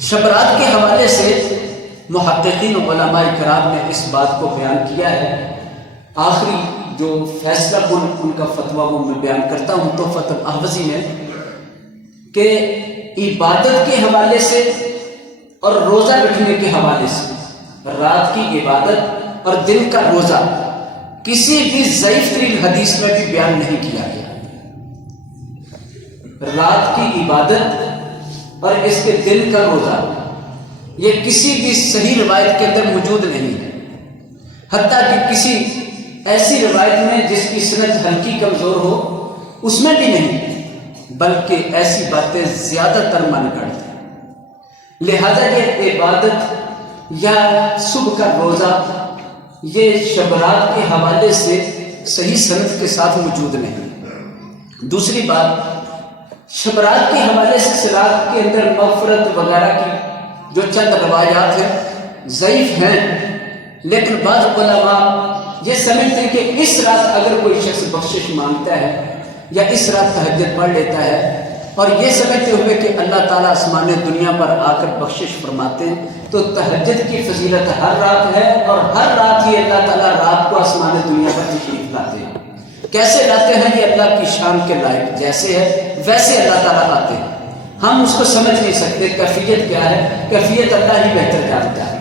شب رات کے حوالے سے محققین و علماء کرام نے اس بات کو بیان کیا ہے. آخری جو فیصلہ ان کا فتویٰ وہ میں بیان کرتا ہوں تحفۃ الاحوذی میں، کہ عبادت کے حوالے سے اور روزہ رکھنے کے حوالے سے رات کی عبادت اور دن کا روزہ کسی بھی ضعیف ترین حدیث میں بھی بیان نہیں کیا گیا. رات کی عبادت اور اس کے دن کا روزہ یہ کسی بھی صحیح روایت کے اندر موجود نہیں ہے. حتیٰ کہ کسی ایسی روایت میں جس کی سند ہلکی کمزور ہو اس میں بھی نہیں، بلکہ ایسی باتیں زیادہ تر من گڑت ہیں. لہذا یہ عبادت یا صبح کا روزہ یہ شب رات کے حوالے سے صحیح سند کے ساتھ موجود نہیں. دوسری بات، شب رات کے حوالے سے صراط کے اندر مغفرت وغیرہ کی جو چند روایات ہیں ضعیف ہیں، لیکن بعض علماء یہ سمجھتے ہیں کہ اس رات اگر کوئی شخص بخشش مانگتا ہے یا اس رات تہجد پڑھ لیتا ہے اور یہ سمجھتے ہوئے کہ اللہ تعالیٰ آسمان دنیا پر آ کر بخشش فرماتے ہیں، تو تہجد کی فضیلت ہر رات ہے، اور ہر رات ہی اللہ تعالیٰ رات کو آسمان دنیا پر تشریف لاتے ہیں. کیسے لاتے ہیں؟ یہ اللہ کی شان کے لائق، جیسے ہے ویسے اللہ تعالیٰ آتے ہیں. ہم اس کو سمجھ نہیں سکتے کیفیت کیا ہے، کیفیت اللہ ہی بہتر جانتا ہے.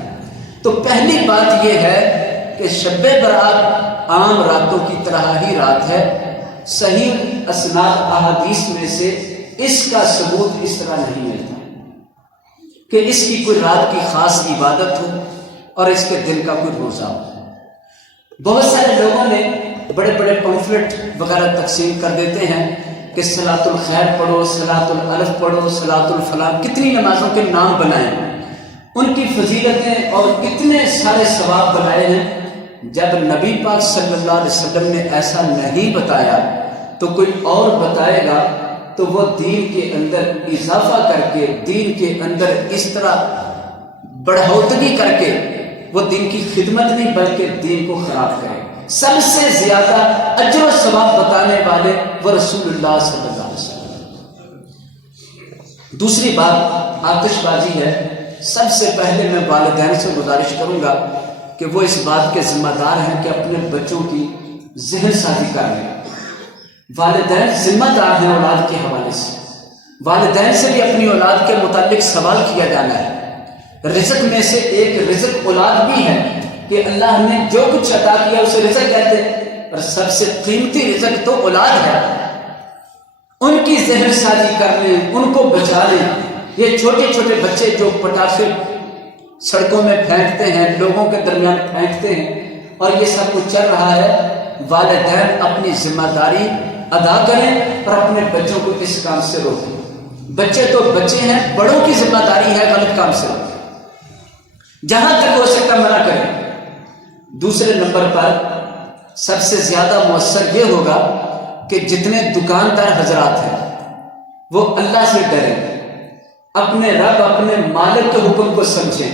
تو پہلی بات یہ ہے کہ شب برات عام راتوں کی طرح ہی رات ہے. صحیح اسناد احادیث میں سے اس کا ثبوت اس طرح نہیں ملتا کہ اس کی کوئی رات کی خاص عبادت ہو اور اس کے دن کا کوئی روزہ ہو. بہت سارے لوگوں نے بڑے بڑے پمفلٹ وغیرہ تقسیم کر دیتے ہیں کہ صلاۃ الخیر پڑھو، صلاۃ الالف پڑھو، صلاۃ الفلاح، کتنی نمازوں کے نام بنائے، ان کی فضیلتیں اور کتنے سارے ثواب بنائے ہیں. جب نبی پاک صلی اللہ علیہ وسلم نے ایسا نہیں بتایا تو کوئی اور بتائے گا تو وہ دین کے اندر اضافہ کر کے، دین کے اندر اس طرح بڑھوتگی کر کے وہ دین کی خدمت نہیں بلکہ دین کو خراب کرے. سب سے زیادہ اجر و ثواب بتانے والے وہ رسول اللہ صلی اللہ علیہ وسلم. دوسری بات آتش بازی ہے. سب سے پہلے میں والدین سے گزارش کروں گا کہ وہ اس بات کے ذمہ دار ہیں کہ اپنے بچوں کی ذہن سازی کر لیں. والدین ذمہ دار ہیں اولاد کے حوالے سے. والدین سے بھی اپنی اولاد کے متعلق سوال کیا جانا ہے. رزق میں سے ایک رزق اولاد بھی ہے کہ اللہ نے جو کچھ عطا کیا اسے رزق کہتے ہیں، اور سب سے قیمتی رزق تو اولاد ہے. ان کی ذہن سازی کر لیں، ان کو بچا لیں. یہ چھوٹے چھوٹے بچے جو پٹاخے سڑکوں میں پھینکتے ہیں، لوگوں کے درمیان پھینکتے ہیں، اور یہ سب کچھ چل رہا ہے. والدین اپنی ذمہ داری ادا کریں اور اپنے بچوں کو اس کام سے روکیں. بچے تو بچے ہیں، بڑوں کی ذمہ داری ہے غلط کام سے روکیں، جہاں تک ہو سکتا منع کریں. دوسرے نمبر پر سب سے زیادہ مؤثر یہ ہوگا کہ جتنے دکاندار حضرات ہیں وہ اللہ سے ڈریں، اپنے رب اپنے مالک کے حکم کو سمجھیں.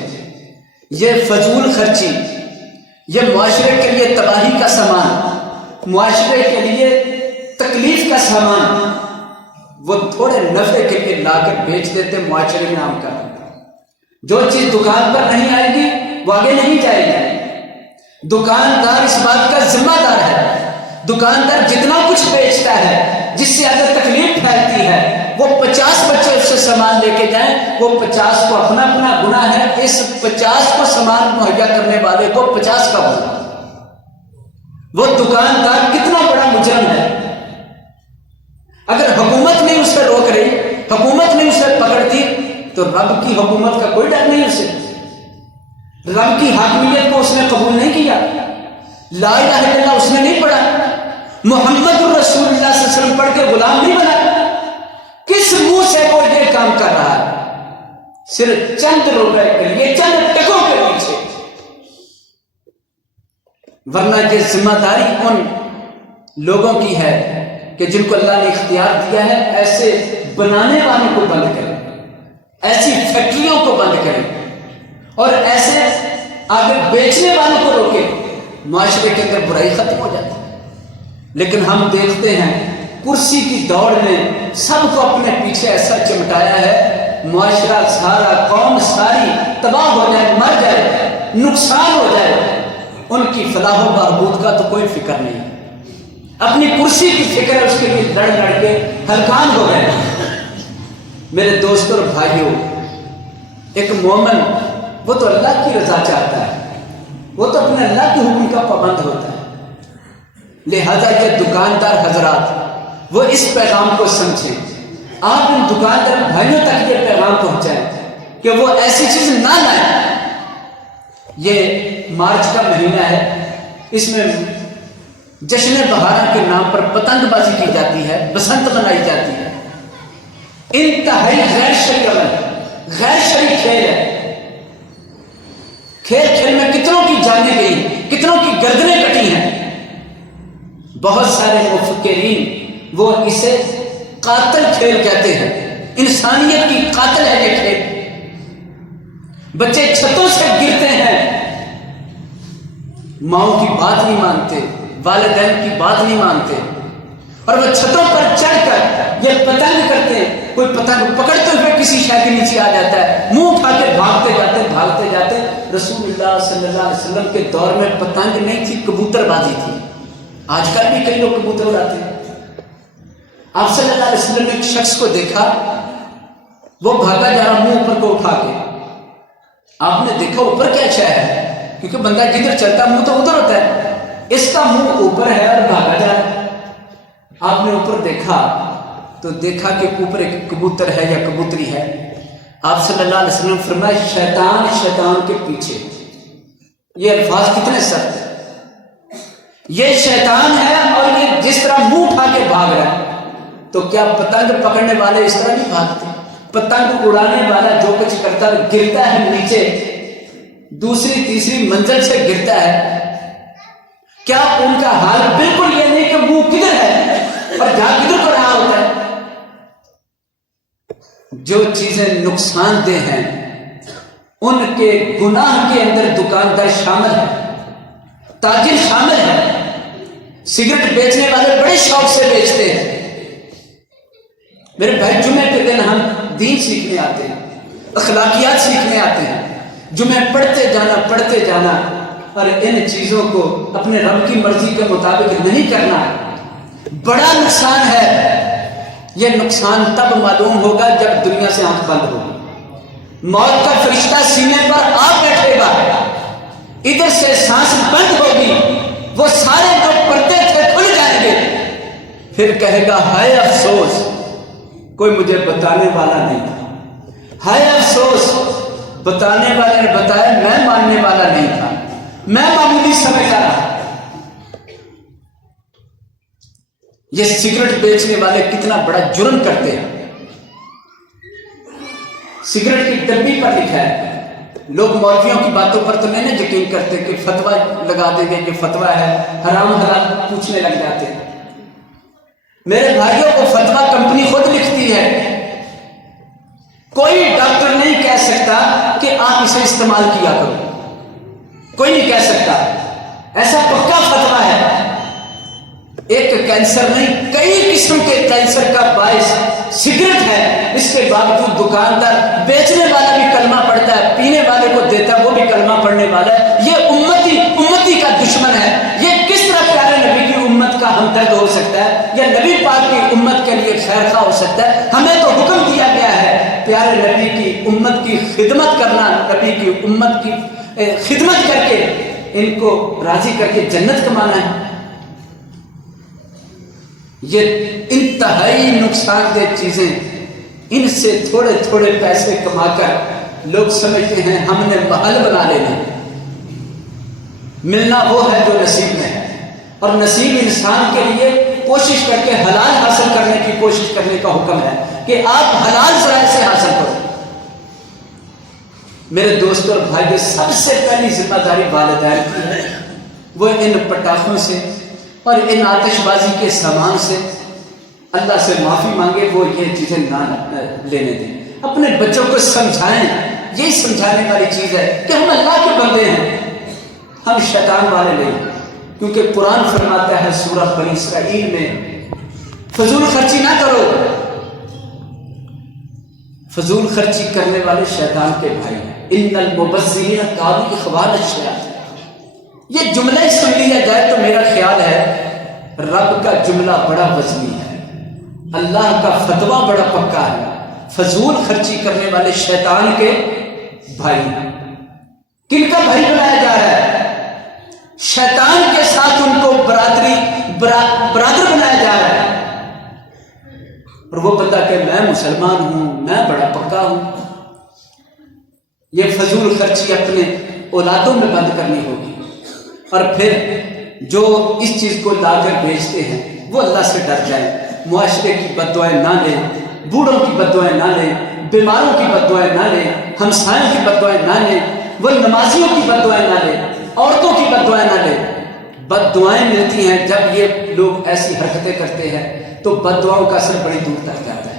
یہ فضول خرچی، یہ معاشرے کے لیے تباہی کا سامان، معاشرے کے لیے تکلیف کا سامان، وہ تھوڑے نفع کے لیے لا کر بیچ دیتے، معاشرے میں عام کر دیتے. جو چیز دکان پر نہیں آئے گی وہ آگے نہیں جائے گی. دکاندار اس بات کا ذمہ دار ہے. دکاندار جتنا کچھ بیچتا ہے جس سے اگر تکلیف پھیلتی ہے، وہ 50 بچے اس سے سامان لے کے جائیں، وہ 50 کو اپنا اپنا گناہ ہے، اس 50 کو سامان مہیا کرنے والے کو 50 کا گناہ. وہ دکاندار کتنا بڑا مجرم ہے. اگر حکومت نہیں اسے روک رہی، حکومت نے اسے پکڑتی، تو رب کی حکومت کا کوئی ڈر نہیں اسے. رب کی حاکمیت کو اس نے قبول نہیں کیا، لا الہ الا اللہ اس نے نہیں پڑھا، محمد الرسول اللہ صلی اللہ علیہ وسلم پڑھ کے غلام نہیں بنا. کس منہ سے وہ یہ کام کر رہا ہے؟ صرف چند روپے کے لیے، چند ٹکوں کے پیچھے. ورنہ یہ ذمہ داری ان لوگوں کی ہے کہ جن کو اللہ نے اختیار دیا ہے، ایسے بنانے والوں کو بند کریں، ایسی فیکٹریوں کو بند کریں اور ایسے آگے بیچنے والوں کو روکیں. معاشرے کے اندر برائی ختم ہو جاتی ہے. لیکن ہم دیکھتے ہیں کرسی کی دوڑ میں سب کو اپنے پیچھے ایسا چمٹایا ہے، معاشرہ سارا، قوم ساری تباہ ہو جائے، مر جائے، نقصان ہو جائے، ان کی فلاح و بہبود کا تو کوئی فکر نہیں، اپنی کرسی کی فکر ہے، اس کے لیے لڑ لڑ کے ہلکان ہو گئے۔ میرے دوستوں اور بھائیوں، ایک مومن وہ تو اللہ کی رضا چاہتا ہے، وہ تو اپنے اللہ کے حکم کا پابند ہوتا ہے۔ لہذا یہ دکاندار حضرات وہ اس پیغام کو سمجھیں، آپ ان دکاندار بھائیوں تک یہ پیغام پہنچائیں کہ وہ ایسی چیز نہ لائیں۔ یہ مارچ کا مہینہ ہے، اس میں جشن بہارا کے نام پر پتنگ بازی کی جاتی ہے، بسنت منائی جاتی ہے، انتہائی غیر شرعی عمل، غیر شرعی کھیل ہے۔ کھیل میں کتنوں کی جانیں گئی، کتنوں کی گردنیں کٹی ہیں۔ بہت سارے مفکرین وہ اسے قاتل کھیل کہتے ہیں، انسانیت کی قاتل ہے یہ کھیل۔ بچے چھتوں سے گرتے ہیں، ماؤں کی بات نہیں مانتے، والدین کی بات نہیں مانتے، اور وہ چھتوں پر چڑھ کر یہ پتنگ کرتے ہیں۔ کوئی پتنگ پکڑتے ہوئے کسی شے کے نیچے آ جاتا ہے، منہ اٹھا کے بھاگتے جاتے۔ رسول اللہ صلی اللہ علیہ وسلم کے دور میں پتنگ نہیں تھی، کبوتر بازی تھی۔ آج کل بھی کئی لوگ کبوتر اڑاتے ہیں۔ آپ صلی اللہ علیہ وسلم نے ایک شخص کو دیکھا، وہ بھاگا جا رہا منہ اوپر کو اٹھا کے۔ آپ نے دیکھا اوپر کیا شے ہے، کیونکہ بندہ جدھر چلتا منہ تو ادھر ہوتا ہے، اس کا منہ اوپر ہے اور بھاگا جا رہا ہے۔ آپ نے اوپر دیکھا تو دیکھا کہ اوپر ایک کبوتر ہے یا کبوتری ہے۔ آپ صلی اللہ علیہ وسلم فرمایا شیطان شیطان کے پیچھے۔ یہ الفاظ کتنے سخت ہیں۔ یہ شیطان ہے اور یہ جس طرح منہ اٹھا کے بھاگ رہا ہے، تو کیا پتنگ پکڑنے والے اس طرح نہیں بھاگتے؟ پتنگ اڑانے والا جو کچھ کرتا ہے، گرتا ہے نیچے، دوسری تیسری منزل سے گرتا ہے، کیا ان کا حال بالکل یہ نہیں کہ منہ کدھر ہے اور جہاں کدھر کو رہا ہوتا ہے؟ جو چیزیں نقصان دہ ہیں ان کے گناہ کے اندر دکاندار شامل ہے، تاجر شامل ہے۔ سگریٹ بیچنے والے بڑے شوق سے بیچتے ہیں۔ میرے بھائی، جمعے کے دن ہم دین سیکھنے آتے ہیں، اخلاقیات سیکھنے آتے ہیں، جمعے پڑھتے جانا اور ان چیزوں کو اپنے رب کی مرضی کے مطابق نہیں کرنا بڑا نقصان ہے۔ یہ نقصان تب معلوم ہوگا جب دنیا سے آنکھ بند ہوگی، موت کا فرشتہ سینے پر آ بیٹھے گا، ادھر سے سانس بند ہوگی، وہ سارے جو پردے تھے کھل جائیں گے، پھر کہے گا ہائے افسوس کوئی مجھے بتانے والا نہیں تھا، ہائے افسوس بتانے والے نے بتایا، میں ماننے والا نہیں تھا، میں معمولی سمجھتا رہا۔ یہ سگریٹ بیچنے والے کتنا بڑا جرم کرتے ہیں۔ سگریٹ کی ڈبی پر لکھا ہے، لوگ مولویوں کی باتوں پر تو نہیں یقین کرتے کہ فتویٰ لگا دیں گے کہ فتویٰ ہے، حرام حلال پوچھنے لگ جاتے ہیں۔ میرے بھائیوں کو فتویٰ کمپنی خود لکھتی ہے، کوئی ڈاکٹر نہیں کہہ سکتا کہ آپ اسے استعمال کیا کرو، کوئی نہیں کہہ سکتا، ایسا پکا فتویٰ ہے۔ ایک کینسر نہیں، کئی قسم کے کینسر کا باعث سگریٹ ہے، اس کے باوجود دکاندار بیچنے والا بھی کلمہ پڑھتا ہے، پینے والے کو دیتا ہے وہ بھی کلمہ پڑھنے والا ہے۔ یہ امتی کا دشمن ہے۔ یہ کس طرح پیارے نبی کی امت کا ہمدرد ہو سکتا ہے یا نبی پاک کی امت کے لیے خیر خواہ ہو سکتا ہے؟ ہمیں تو حکم دیا گیا ہے پیارے نبی کی امت کی خدمت کرنا، نبی کی امت کی خدمت کر کے ان کو راضی کر کے جنت کمانا ہے۔ یہ انتہائی نقصان دہ چیزیں، ان سے تھوڑے تھوڑے پیسے کما کر لوگ سمجھتے ہیں ہم نے محل بنا لینا۔ ملنا وہ ہے جو نصیب میں ہے، اور نصیب انسان کے لیے کوشش کر کے حلال حاصل کرنے کی کوشش کرنے کا حکم ہے کہ آپ حلال ذرائع سے حاصل کرو۔ میرے دوستوں اور بھائی، سب سے پہلی ذمہ داری والدین کی ہے، وہ ان پٹاخوں سے اور ان آتش بازی کے سامان سے اللہ سے معافی مانگے، وہ یہ چیزیں نہ لینے دیں۔ اپنے بچوں کو سمجھائیں، یہی سمجھانے والی چیز ہے کہ ہم اللہ کے بندے ہیں، ہم شیطان والے نہیں، کیونکہ قرآن فرماتا ہے سورہ بنی اسرائیل میں فضول خرچی نہ کرو، فضول خرچی کرنے والے شیطان کے بھائی ہیں. ان المبذرین کانوا اخوان الشیاطین. یہ جملہ ہی سن لیا جائے تو میرا خیال ہے رب کا جملہ بڑا وزنی ہے، اللہ کا فتویٰ بڑا پکا ہے. فضول خرچی کرنے والے شیطان کے بھائی ہیں. کن کا بھائی بنایا جا رہا ہے؟ شیطان کے ساتھ ان کو برادر بنایا جا رہا ہے. اور وہ بندہ کہ میں مسلمان ہوں، میں بڑا پکا ہوں. یہ فضول خرچی اپنے اولادوں میں بند کرنی ہوگی. اور پھر جو اس چیز کو لا کر بیچتے ہیں وہ اللہ سے ڈر جائیں، معاشرے کی بد دعائیں نہ لیں، بوڑھوں کی بد دعائیں نہ لیں، بیماروں کی بد دعائیں نہ لیں، ہمسایوں کی بد دعائیں نہ لیں، وہ نمازیوں کی بد دعائیں نہ لیں، عورتوں کی بد دعائیں نہ لیں. بد دعائیں ملتی ہیں جب یہ لوگ ایسی حرکتیں کرتے ہیں تو بد دعاؤں کا اثر بڑی دور تک جاتا ہے.